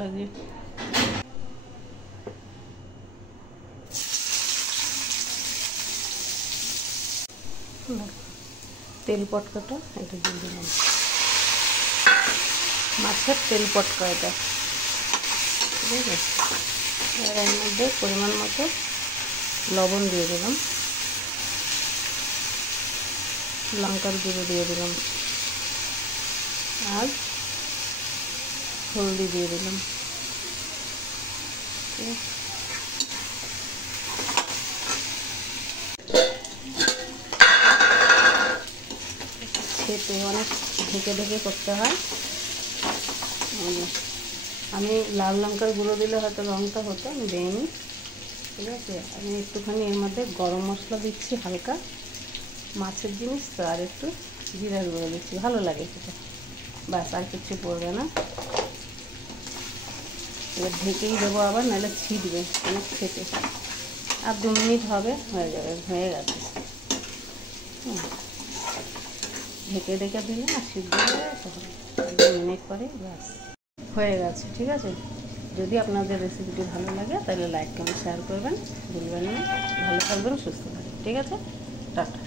লাগে। তেল পটকাটা এটা দিয়ে দিলাম, মাছের তেল পটকা এটা, ঠিক আছে। এর মধ্যে পরিমাণ মতো লবণ দিয়ে দিলাম, লঙ্কার গুঁড়ো দিয়ে দিলাম, আর হলদি দিয়ে দিলাম। খেতে অনেক ঢেকে ঢেকে করতে হয়। আমি লাল লঙ্কার গুঁড়ো দিলে হয়তো রঙটা হতো, আমি দেইনি, ঠিক আছে। আমি একটুখানি এর মধ্যে গরম মশলা দিচ্ছি হালকা, মাছের জিনিস তো, আর একটু জিরার গুঁড়ো দিচ্ছি, ভালো লাগে সেটা, ব্যাস আর কিছু পড়বে না। এবার ঢেকেই দেবো আবার, নাহলে ছিটবে অনেক খেতে। আর 2 মিনিট হবে, হয়ে যাবে, হয়ে গেছে। ঢেকে ঢেকে দিলে না সিদ্ধ হয়ে তখন 2 মিনিট পরে ব্যাস হয়ে গেছে, ঠিক আছে। যদি আপনাদের রেসিপিটি ভালো লাগে তাহলে লাইক কমেন্ট শেয়ার করবেন, ভুলবেন না। ভালো থাকবেন, সুস্থ থাকবেন, ঠিক আছে। টাটা।